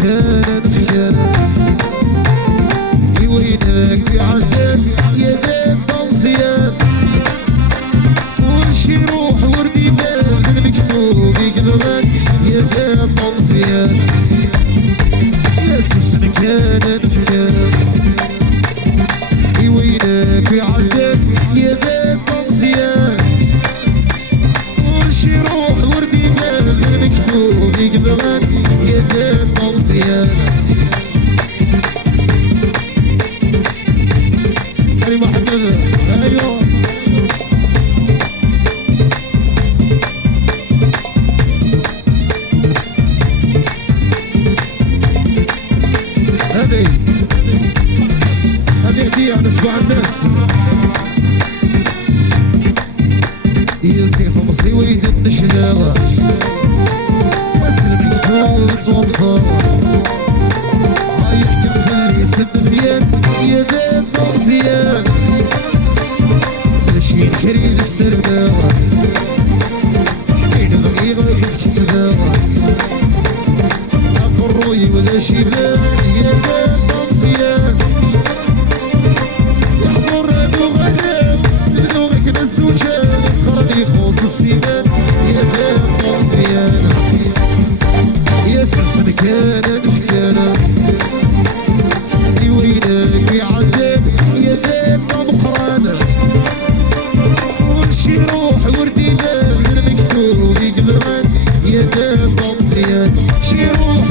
مكان مكان وينك يعدل يا ذا الطمسيات وش يروح وردي بال المكتوب يقبلك يا ذا الطمسيات يا سوس مكان مكان وينك يعدل يا ذا الطمسيات وش يروح وردي بال المكتوب يقبلك يا ذا الطمسيات ايوه هذه هدية على اسبوع الناس يا سيف مصيوي يدن شلاوة اسلم الفوز وانفار هاي يحكم في اللي يسد فيك يا ذا الطمسيات ماشي كريد السرباوة كاين بغي يغلق الكسباوة اكل روي ولا شي بلاد يا ذا الطمسيات يحضر هادو غداو بدو غيك ناس وجاب خرني خوص السيمان يا ذا الطمسيات يا سلس مكانا مكانا وينك يعدل يا ذا المقرانة وش يروح وردي بال المكتوب يقبلك يا ذا الطمسيات شي يروح